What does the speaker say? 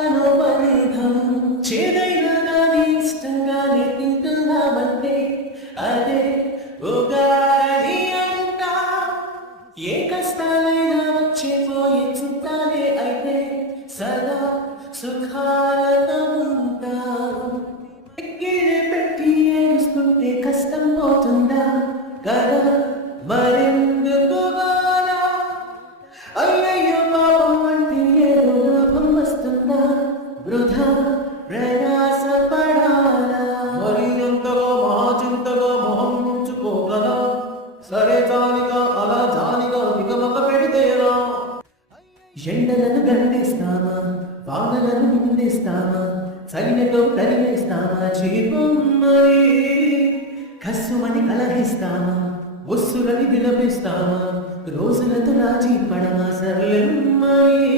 అనుబంధం చేదైన దాని ఇష్టంగానే తింటున్నామంటే అదే ఉగాది అంట. ఏ కష్టాలైనా వచ్చిపోయే చుట్టాలే అయితే సదా సుఖాలతో ఉంటారు. ఎక్కిళ్ళే పెట్టి ఏడుస్తుంటే కష్టం పోతుందా కదా, మరెందుకు బాలా? అయ్యయ్యో పాపం అంటే ఏదో లాభం వస్తుందా, వృధా ప్రయాస పడాలా? మరి ఎంతగా మహాచింతగా మొహం ఉంచుకోగలా, సరే జాలిగా అలా జాలిగా దిగమక పెడితేరా. ఎండలను గండిస్తామా, వానలను నిందిస్తామా, చలితో తరివేస్తామా, చీపమ్మని కస్సుమని కలహిస్తామా, ఉస్సులని విలపిస్తామా, రోజులతో రాజీ పడమా, సర్లెమ్మని